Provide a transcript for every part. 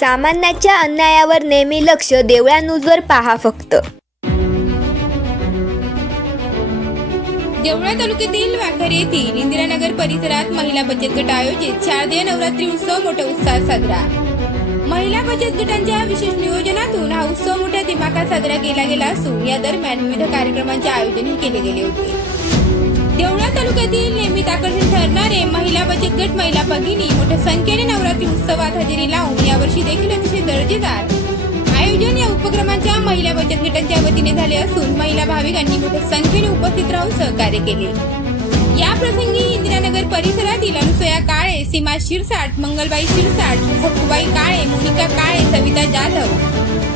सामान्याच्या अन्यायावर नेहमी लक्ष, देवळा न्यूजवर पहा फक्त. देवळा तालुक्यातील वाखारी येथील इंदिरानगर परिसरात महिला बचत गट आयोजित शारदीय नवरात्री उत्सव मोठ्या उत्साहात साजरा. महिला बचत गटांच्या विशेष नियोजनातून हा उत्सव मोठ्या दिमाखात साजरा केला गेला असून या दरम्यान विविध कार्यक्रमांचे आयोजनही केले गेले होते. देवळा तालुक्यातील नेहमीच आकर्षण ठरणारे महिला बचत गट महिला भगिनी मोठ्या संख्येने नवरात्री उत्सवात हजेरी लावून यावर्षी देखील अतिशय दर्जेदार आयोजन या उपक्रमांच्या महिला बचत गटांच्या वतीने झाले असून महिला भाविकांनी मोठ्या संख्येने उपस्थित राहून सहकार्य केले. या प्रसंगी इंदिरानगर परिसरातील अनुसया काळे, सीमा शिरसाट, मंगलबाई शिरसाट, सखुबाई काळे, मोनिका काळे, सविता जाधव,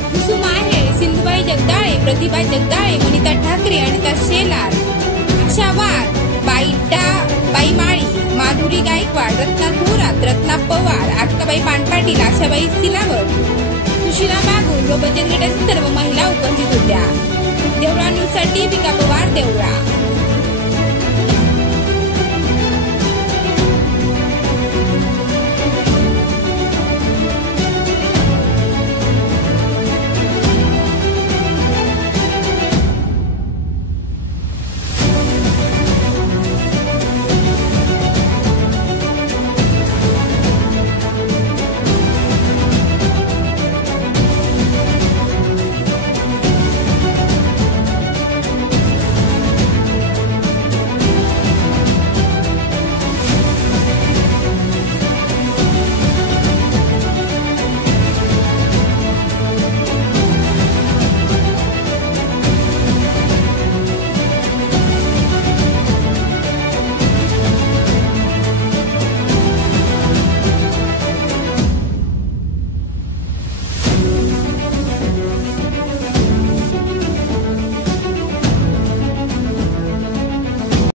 कुसुमा आहेर, सिंधुबाई जगदाळे, प्रतिभा जगदाळे, वनिता ठाकरे, अनिता शेलार, अक्षा वाघ, बाई माळी, माधुरी गायकवाड, रत्ना थोरात, रत्ना पवार, अक्काबाई पानपाटील, आशाबाई सिलावत, सुशिला बागुल व बचत गटातील सर्व महिला उपस्थित होत्या. देवळा न्यूजसाठी विका पवार, देवळा.